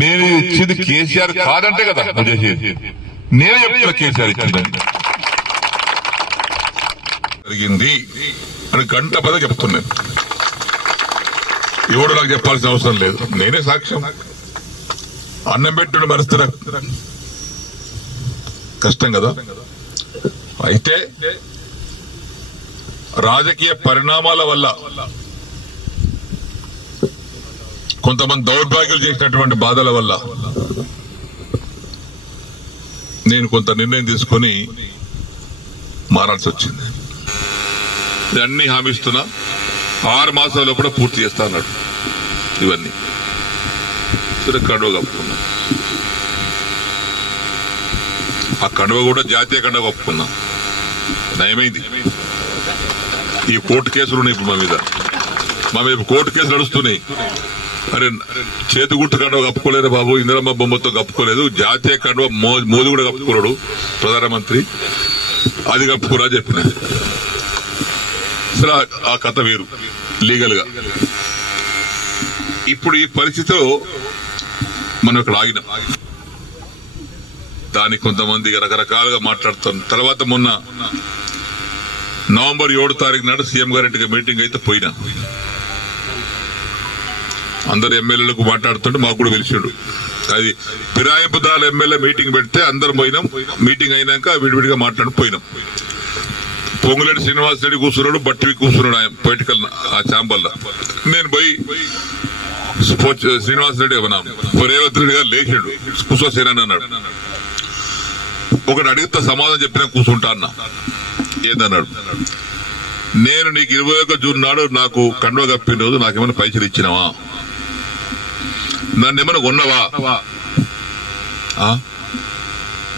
నేను ఇచ్చింది కేసీఆర్ కాదంటే కదా నువ్వు చేసేది. నేనే చెప్తున్నా కేసీఆర్ ఇచ్చిందని జరిగింది అని గంట పద చెప్తున్నాను. ఎవడు నాకు చెప్పాల్సిన అవసరం లేదు, నేనే సాక్ష్యం. అన్నం పెట్టుడు మరుస్తున్నా కష్టం కదా. అయితే రాజకీయ పరిణామాల వల్ల కొంతమంది దౌర్భాగ్యులు చేసినటువంటి బాధల వల్ల నేను కొంత నిర్ణయం తీసుకొని మారాల్సి వచ్చింది. అన్ని హామీ ఇస్తున్నా, 6 మాసాల్లో కూడా పూర్తి చేస్తా అన్నాడు. ఇవన్నీ సరే, కండువ కప్పుకున్నా. ఆ కండువ కూడా జాతీయ కండువ కప్పుకున్నా. నయమైంది. ఈ కోర్టు కేసులు ఉన్నాయి ఇప్పుడు మా మీద కోర్టు కేసులు నడుస్తున్నాయి. అరే చేతి గుర్తు కండువ కప్పుకోలేదు బాబు, ఇందిరమ్మ బొమ్మతో కప్పుకోలేదు, జాతీయ కండువ మోదీ కూడా కప్పుకోలేడు ప్రధానమంత్రి, అది కప్పుకోరా చెప్పిన. సరే, ఆ కథ వేరు లీగల్ గా. ఇప్పుడు ఈ పరిస్థితిలో మనం ఇక్కడ ఆగినాం. దానికి కొంతమంది రకరకాలుగా మాట్లాడుతాం. తర్వాత మొన్న నవంబర్ 7 తారీఖు నాడు సీఎం గారింటికి మీటింగ్ అయితే పోయినా. అందరు ఎమ్మెల్యేలకు మాట్లాడుతుంటే మాకు కూడా పిలిచాడు. అది ఫిరాయింపుదారుల ఎమ్మెల్యే మీటింగ్ పెడితే అందరం పోయినాం. మీటింగ్ అయినాక విడివిడిగా మాట్లాడి పోయినాం. పొంగులేటి శ్రీనివాస్ రెడ్డి కూర్చున్నాడు, బట్టివి కూర్చున్నాడు ఆయన పొలిటికల్ ఆ ఛాంబర్లో. నేను పోయి శ్రీనివాస్ రెడ్డి రేవంత్ రెడ్డి గారు లేచాడు, కూర్చోసేనని అన్నాడు. ఒకటి అడిగితే సమాధానం చెప్పినా కూర్చుంటా అన్నా. ఏందన్నాడు, నేను నీకు 21 జూన్ నాడు నాకు కండువ కప్పిన రోజు నాకేమైనా పైసలు ఇచ్చినావా, నన్ను ఏమైనా కొన్నావా,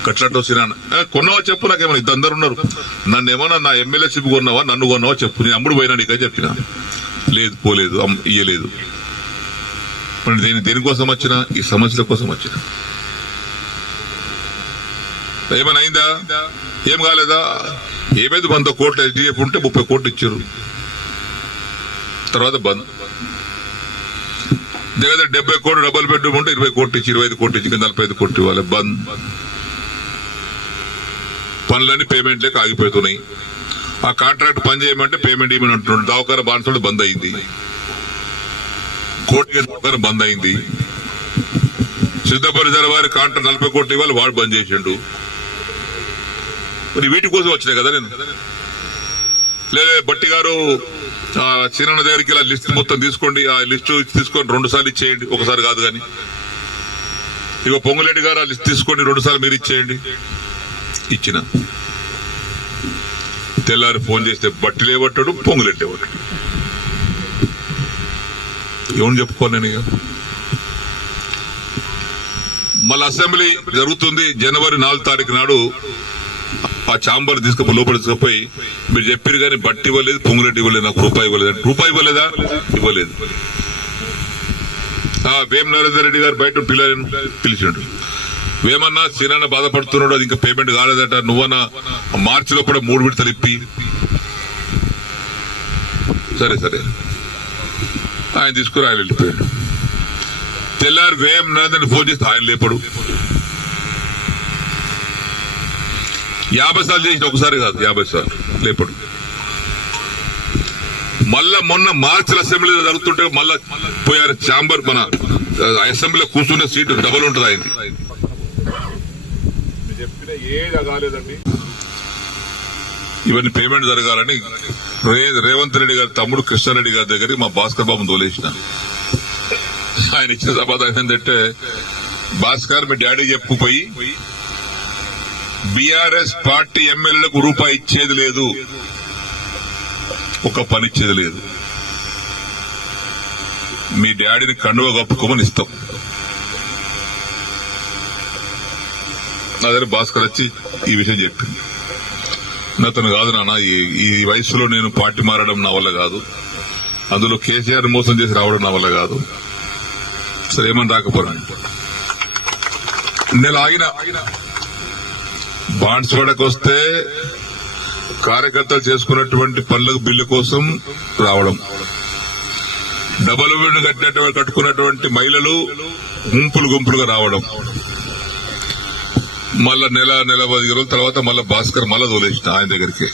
కట్లట్టు వచ్చినా కొన్నావా చెప్పు, నాకేమైనా ఇద్దరు ఉన్నారు, నన్ను ఏమన్నా నా ఎమ్మెల్యేషిప్ కొన్నావా, నన్ను కొన్నావా చెప్పు, నేను అమ్ముడు పోయినా నీకే చెప్పినా. లేదు, పోలేదు, ఇయ్యలేదు. దేనికోసం వచ్చినా, ఈ సమస్యల కోసం వచ్చినా. ఏమైనా అయిందా, ఏం కాలేదా, ఏమైంది, 100 కోట్లు ఎస్డిఎఫ్ ఉంటే 30 కోట్లు ఇచ్చారు. తర్వాత బంద్. దగ్గర 70 కోట్లు డబుల్ బెడ్రూమ్ ఉంటే 20 కోట్లు ఇచ్చి, 25 కోట్లు ఇచ్చి 45 కోట్లు ఇవ్వాలి. బంద్. పనులన్నీ పేమెంట్ లేక ఆగిపోతున్నాయి. ఆ కాంట్రాక్ట్ పని చేయమంటే పేమెంట్ ఇవ్వమని అంటున్నాడు. దవాఖాన బాన్సుడు బంద్ అయింది, కోర్టు బంద్ అయింది. సిద్ధపరిచారు వారి కాంట్రాక్ట్ 40 కోట్లు ఇవ్వాలి, వాడు బంద్ చేసిండు. మరి వీటి కోసం వచ్చినాయి కదా నేను. లేదా బట్టి గారు చిన్న దగ్గరికి ఇలా లిస్ట్ మొత్తం తీసుకోండి, ఆ లిస్టు తీసుకొని 2 సార్లు ఇచ్చేయండి, ఒకసారి కాదు కానీ. ఇక పొంగులేటి గారు ఆ లిస్ట్ తీసుకోండి, 2 సార్లు మీరు ఇచ్చేయండి. ఇచ్చిన తెల్లారి ఫోన్ చేస్తే బట్టి లేవట్టాడు, పొంగులేటి లేవట్టాడు. ఏమని చెప్పుకోను నేను. ఇక మళ్ళీ అసెంబ్లీ జరుగుతుంది. జనవరి 4 తారీఖు నాడు ఆ ఛాంబర్ తీసుకుపోయి లోపల తీసుకుపోయి, మీరు చెప్పారు కానీ బట్టి ఇవ్వలేదు, పొంగులేటి ఇవ్వలేదు, నాకు రూపాయి ఇవ్వలేదు. రూపాయి ఇవ్వలేదా, ఇవ్వలేదు. వేమ నరేందర్ రెడ్డి గారు బయట పిలిచాడు. వేమన్నా సీనన్న బాధపడుతున్నాడు, అది ఇంకా పేమెంట్ కాలేదట, నువ్వన్నా మార్చిలో కూడా 3 విడతలు ఇప్పి. సరే సరే ఆయన తీసుకుని ఆయన వెళ్ళిపోయాడు. తెల్లారి వేమ నరేందర్ ఫోన్ చేస్తే ఆయన లేపడు. 50 సార్లు చేసిన, ఒకసారి కాదు 50 సార్లు లేపడు. మళ్ళా మొన్న మార్చిల అసెంబ్లీలో జరుగుతుంటే మళ్ళా పోయారు ఛాంబర్. మన అసెంబ్లీలో కూర్చునే సీటు డబల్ ఉంటుంది అయింది. చెప్పిన ఏది కాలేదండి. ఇవన్నీ పేమెంట్ జరగాలని రేవంత్ రెడ్డి గారి తమ్ముడు కృష్ణారెడ్డి గారి దగ్గరికి మా భాస్కర్ బాబుని తోలేసిన. ఆయన ఇచ్చిన సమాధానం ఏంటంటే, భాస్కర్ మీ డాడీ చెప్పుకుపోయి బీఆర్ఎస్ పార్టీ ఎమ్మెల్యేలకు రూపాయి ఇచ్చేది లేదు, ఒక పని ఇచ్చేది లేదు, మీ డాడీని కండువ కప్పుకోమని ఇస్తాం. అదే భాస్కర్ వచ్చి ఈ విషయం చెప్పింది. నాతను కాదు నాన్న, ఈ వయసులో నేను పార్టీ మారడం నా వల్ల కాదు, అందులో కేసీఆర్ మోసం చేసి రావడం నా వల్ల కాదు, సరే ఏమని రాకపోయినా నెల ఆగిన. బాన్స్వాడకు వస్తే కార్యకర్తలు చేసుకున్నటువంటి పనులకు బిల్లు కోసం రావడం, డబుల్ బెడ్ కట్టుకున్నటువంటి మహిళలు గుంపులు గుంపులుగా రావడం, మళ్ళా నెల 15 రోజుల తర్వాత మళ్ళా భాస్కర్ మళ్ళా తోలేసిన ఆయన దగ్గరికి.